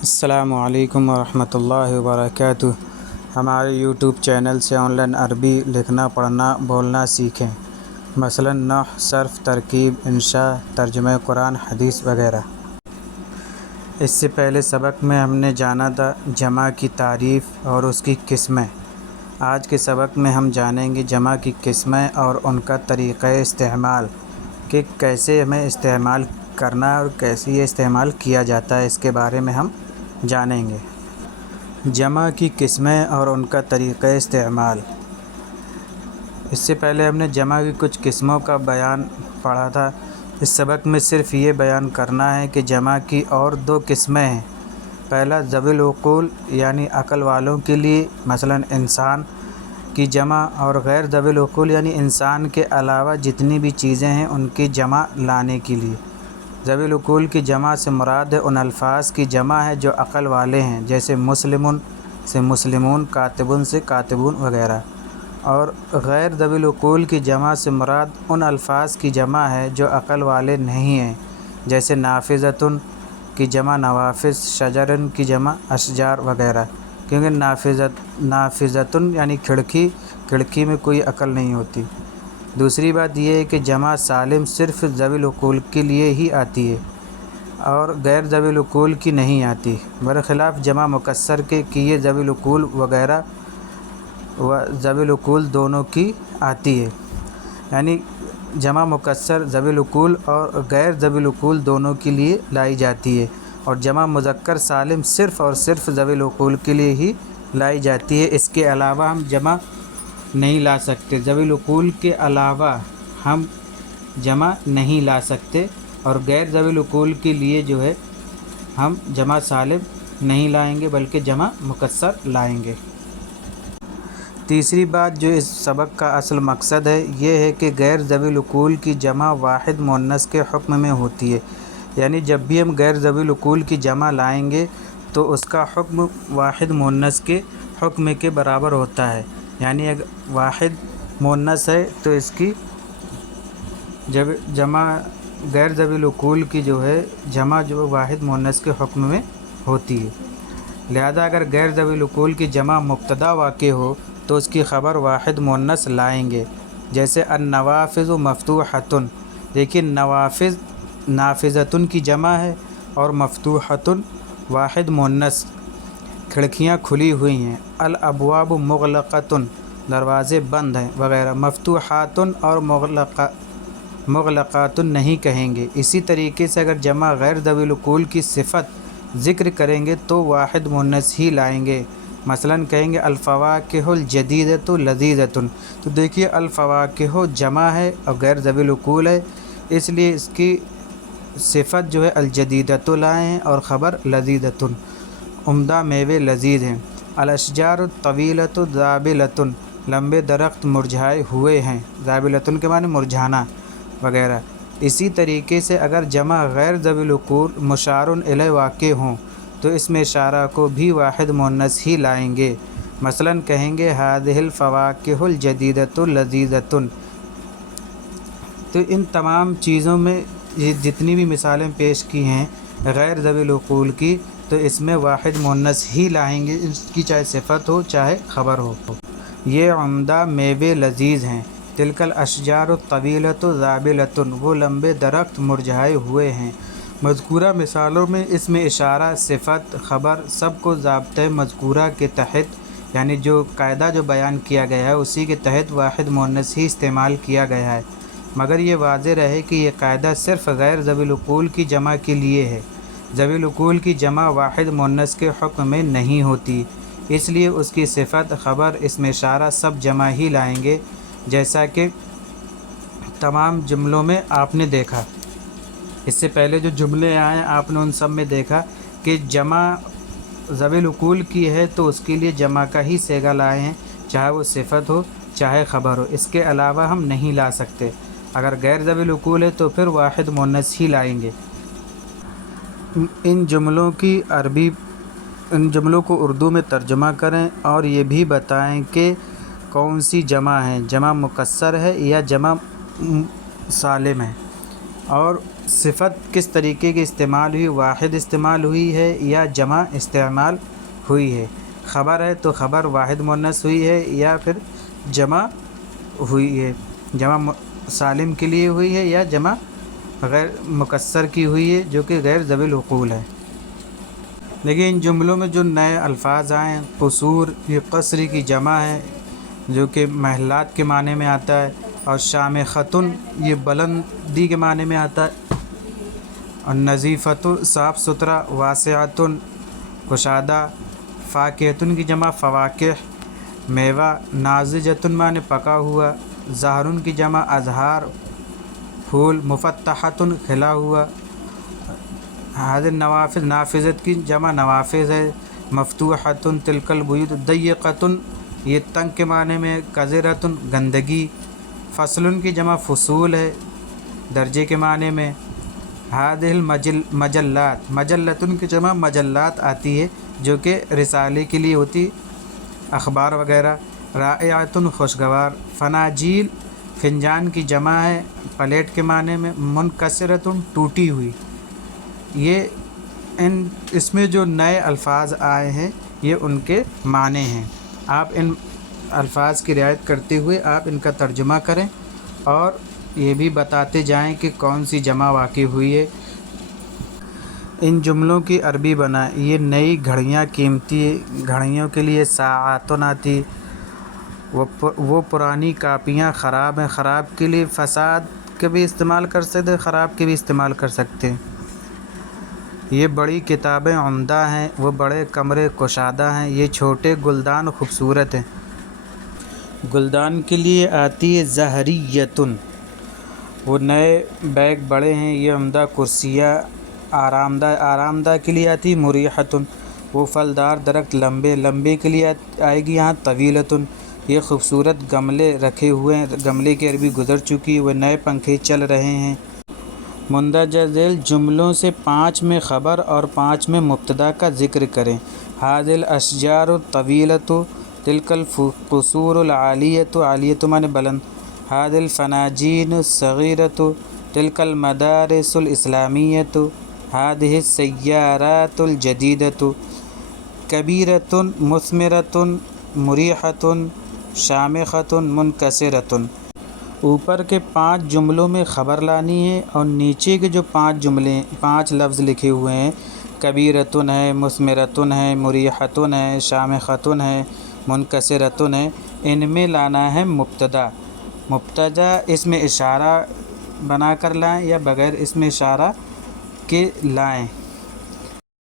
السلام علیکم ورحمۃ اللہ وبرکاتہ۔ ہمارے یوٹیوب چینل سے آن لائن عربی لکھنا پڑھنا بولنا سیکھیں، مثلاً نحو، صرف، ترکیب، انشاء، ترجمہ قرآن حدیث وغیرہ۔ اس سے پہلے سبق میں ہم نے جانا تھا جمع کی تعریف اور اس کی قسمیں۔ آج کے سبق میں ہم جانیں گے جمع کی قسمیں اور ان کا طریقہ استعمال، کہ کیسے ہمیں استعمال کرنا ہے اور کیسے یہ استعمال کیا جاتا ہے، اس کے بارے میں ہم جانیں گے۔ جمع کی قسمیں اور ان کا طریقہ استعمال۔ اس سے پہلے ہم نے جمع کی کچھ قسموں کا بیان پڑھا تھا۔ اس سبق میں صرف یہ بیان کرنا ہے کہ جمع کی اور دو قسمیں ہیں۔ پہلا ذوی العقول یعنی عقل والوں کے لیے، مثلاً انسان کی جمع، اور غیر ذوی العقول یعنی انسان کے علاوہ جتنی بھی چیزیں ہیں ان کی جمع لانے کے لیے۔ ذوی العقول کی جمع سے مراد ان الفاظ کی جمع ہے جو عقل والے ہیں، جیسے مسلمٌ سے مسلمون، کاتبٌ سے کاتبون وغیرہ۔ اور غیر ذوی العقول کی جمع سے مراد ان الفاظ کی جمع ہے جو عقل والے نہیں ہیں، جیسے نافذۃ کی جمع نوافذ، شجرٌ کی جمع اشجار وغیرہ، کیونکہ نافذۃ یعنی کھڑکی میں کوئی عقل نہیں ہوتی۔ دوسری بات یہ ہے کہ جمع سالم صرف ذوی العقول کے لیے ہی آتی ہے اور غیر ذوی العقول کی نہیں آتی، برخلاف جمع مکسر کے کہ یہ ذوی العقول وغیرہ و ذوی العقول دونوں کی آتی ہے۔ یعنی جمع مکسر ذوی العقول اور غیر ذوی العقول دونوں کے لیے لائی جاتی ہے، اور جمع مذکر سالم صرف اور صرف ذوی العقول کے لیے ہی لائی جاتی ہے۔ اس کے علاوہ ہم جمع نہیں لا سکتے، ذوی العقول کے علاوہ ہم جمع نہیں لا سکتے، اور غیر ذوی العقول کے لیے جو ہے ہم جمع سالم نہیں لائیں گے بلکہ جمع مکسر لائیں گے۔ تیسری بات جو اس سبق کا اصل مقصد ہے یہ ہے کہ غیر ذوی العقول کی جمع واحد مؤنث کے حکم میں ہوتی ہے، یعنی جب بھی ہم غیر ذوی العقول کی جمع لائیں گے تو اس کا حکم واحد مؤنث کے حکم کے برابر ہوتا ہے۔ یعنی اگر واحد مؤنث ہے تو اس کی جب جمع غیر ذوی العقول کی جو ہے جمع جو واحد مؤنث کے حکم میں ہوتی ہے۔ لہذا اگر غیر ذوی العقول کی جمع مبتدا واقع ہو تو اس کی خبر واحد مؤنث لائیں گے، جیسے النوافذ مفتوحۃ۔ لیکن نوافذ نافذۃ کی جمع ہے اور مفتوحۃ واحد مؤنث، کھڑکیاں کھلی ہوئی ہیں۔ الابواب مغلقۃ، دروازے بند ہیں وغیرہ۔ مفتوحات اور مغلقات نہیں کہیں گے۔ اسی طریقے سے اگر جمع غیر ذوی العقول کی صفت ذکر کریں گے تو واحد مؤنث ہی لائیں گے، مثلاً کہیں گے الفواکہ الجدیدۃ لذیذۃ۔ تو دیکھیے الفواکہ جمع ہے اور غیر ذوی العقول ہے، اس لیے اس کی صفت جو ہے الجدیدۃ لائے ہیں اور خبر لذیذۃ، عمدہ میوے لذیذ ہیں۔ الاشجار الطویلۃ ذابلۃ، لمبے درخت مرجھائے ہوئے ہیں، ذابلۃ کے معنی مرجھانا وغیرہ۔ اسی طریقے سے اگر جمع غیر ذوی العقول مشار الیہ واقع ہوں تو اس میں اشارہ کو بھی واحد مؤنث ہی لائیں گے، مثلاً کہیں گے ھذہ الفواکہ الجدیدۃ لذیذۃ۔ تو ان تمام چیزوں میں یہ جتنی بھی مثالیں پیش کی ہیں غیر ذوی العقول کی، تو اس میں واحد مؤنث ہی لائیں گے، اس کی چاہے صفت ہو چاہے خبر ہو۔ یہ عمدہ میوے لذیذ ہیں۔ تلک الاشجار الطویلۃ ذابلۃ، وہ لمبے درخت مرجھائے ہوئے ہیں۔ مذکورہ مثالوں میں اس میں اشارہ، صفت، خبر سب کو ضابطۂ مذکورہ کے تحت، یعنی جو قاعدہ جو بیان کیا گیا ہے اسی کے تحت واحد مؤنث ہی استعمال کیا گیا ہے، مگر یہ واضح رہے کہ یہ قاعدہ صرف غیر ذوی العقول کی جمع کے لیے ہے۔ ذوی العقول کی جمع واحد مؤنث کے حکم میں نہیں ہوتی، اس لیے اس کی صفت، خبر، اسم اشارہ سب جمع ہی لائیں گے، جیسا کہ تمام جملوں میں آپ نے دیکھا۔ اس سے پہلے جو جملے آئے آپ نے ان سب میں دیکھا کہ جمع ذوی العقول کی ہے تو اس کے لیے جمع کا ہی صیغہ لائے ہیں، چاہے وہ صفت ہو چاہے خبر ہو، اس کے علاوہ ہم نہیں لا سکتے۔ اگر غیر ذوی العقول ہے تو پھر واحد مؤنث ہی لائیں گے۔ ان جملوں کو اردو میں ترجمہ کریں اور یہ بھی بتائیں کہ کون سی جمع ہے، جمع مکسر ہے یا جمع سالم ہے، اور صفت کس طریقے کی استعمال ہوئی، واحد استعمال ہوئی ہے یا جمع استعمال ہوئی ہے۔ خبر ہے تو خبر واحد مؤنث ہوئی ہے یا پھر جمع ہوئی ہے، جمع سالم کے لیے ہوئی ہے یا جمع غیر مکسر کی ہوئی ہے جو کہ غیر ذوی العقول ہے۔ لیکن ان جملوں میں جو نئے الفاظ آئے ہیں، قصور یہ قصری کی جمع ہے جو کہ محلات کے معنی میں آتا ہے، اور شامخۃن یہ بلندی کے معنی میں آتا ہے، اور نظیفۃ صاف ستھرا، واسعۃن کشادہ، فاکہۃن کی جمع فواکہ میوہ، ناضجۃن معنی پکا ہوا، زہرن کی جمع ازہار پھول، مفتحۃن کھلا ہوا، حاضر نوافذ نافذت کی جمع نوافذ ہے، مفتوحۃن تلک البیوت، ضیقۃن یہ تنگ کے معنی میں، قذرۃن گندگی، فصل کی جمع فصول ہے درجے کے معنی میں، ہذہ المجلات مجلۃن کی جمع مجلات آتی ہے جو کہ رسالے کے لیے ہوتی، اخبار وغیرہ، رائعۃن خوشگوار، فناجیل فنجان کی جمع ہے پلیٹ کے معنی میں، منکسرۃن ٹوٹی ہوئی۔ یہ اس میں جو نئے الفاظ آئے ہیں یہ ان کے معنی ہیں۔ آپ ان الفاظ کی رعایت کرتے ہوئے آپ ان کا ترجمہ کریں اور یہ بھی بتاتے جائیں کہ کون سی جمع واقع ہوئی ہے۔ ان جملوں کی عربی بنائیں۔ یہ نئی گھڑیاں قیمتی گھڑیوں کے لیے ساعاتن آتی، وہ پرانی کاپیاں خراب ہیں، خراب کے لیے فساد کے بھی استعمال کر سکتے، خراب کے بھی استعمال کر سکتے ہیں۔ یہ بڑی کتابیں عمدہ ہیں، وہ بڑے کمرے کشادہ ہیں، یہ چھوٹے گلدان خوبصورت ہیں۔ گلدان کے لیے آتی ہے زہریۃن، وہ نئے بیگ بڑے ہیں، یہ عمدہ کرسیاں آرام دہ کے لیے آتی ہے مریحۃن، وہ پھلدار درخت لمبے کے لیے آئے گی یہاں طویلۃن، یہ خوبصورت گملے رکھے ہوئے ہیں، گملے کی عربی گزر چکی ہے، وہ نئے پنکھے چل رہے ہیں۔ مندرجہ ذیل جملوں سے 5 میں خبر اور 5 میں مبتدا کا ذکر کریں۔ ھذہ الاشجار الطویلۃ، تلک القصور العالیۃ، عالیۃ معنی بلند، ھذہ الفناجین الصغیرۃ، تلک المدارس الاسلامیۃ، ھذہ السیارات الجدیدۃ، کبیرۃ مثمرۃ مریحۃ شامخۃ منکسرۃ۔ اوپر کے 5 جملوں میں خبر لانی ہے اور نیچے کے جو 5 لفظ لکھے ہوئے ہیں، کبیرۃن ہے، مثمرۃن ہے، مریحۃن ہے، شامخۃن ہے، منکسرۃن ہے، ان میں لانا ہے مبتدا اس میں اشارہ بنا کر لائیں یا بغیر اس میں اشارہ کے لائیں۔